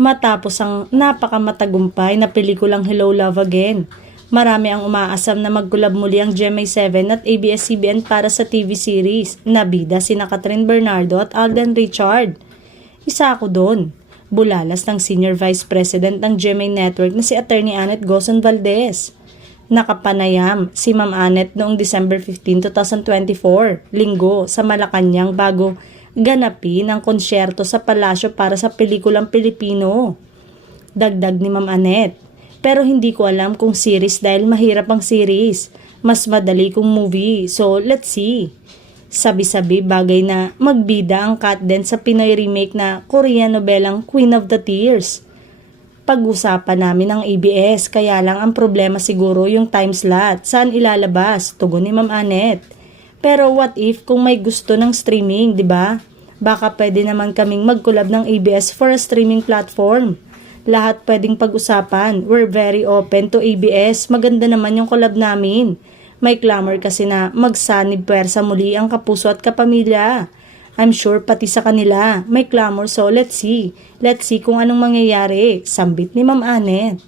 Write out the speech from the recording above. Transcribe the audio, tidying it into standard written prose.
matapos ang napakamatagumpay na pelikulang Hello Love Again. Marami ang umaasam na magkulab muli ang GMA7 at ABS-CBN para sa TV series na bida sina Catherine Bernardo at Alden Richard. Isa ako doon. Bulalas ng Senior Vice President ng GMA Network na si Attorney Annette Gozon Valdez. Nakapanayam si Ma'am Annette noong December 15, 2024, linggo sa Malacanang bago ganapin ang konsyerto sa palasyo para sa pelikulang Pilipino. Dagdag ni Ma'am Annette, pero hindi ko alam kung series dahil mahirap ang series. Mas madali kung movie, so let's see. Sabi-sabi bagay na magbida ang Kat Den sa Pinoy remake na Korean nobelang Queen of the Tears. Pag-usapan namin ang ABS, kaya lang ang problema siguro yung time slot, saan ilalabas, tugon ni Ma'am Annette. Pero what if kung may gusto ng streaming, di ba? Baka pwede naman kaming mag-collab ng ABS for a streaming platform. Lahat pwedeng pag-usapan. We're very open to ABS. Maganda naman yung collab namin. May clamor kasi na magsanib puwersa muli ang Kapuso at Kapamilya. I'm sure pati sa kanila may clamor, so let's see. Let's see kung anong mangyayari. Sambit ni Ma'am Annette.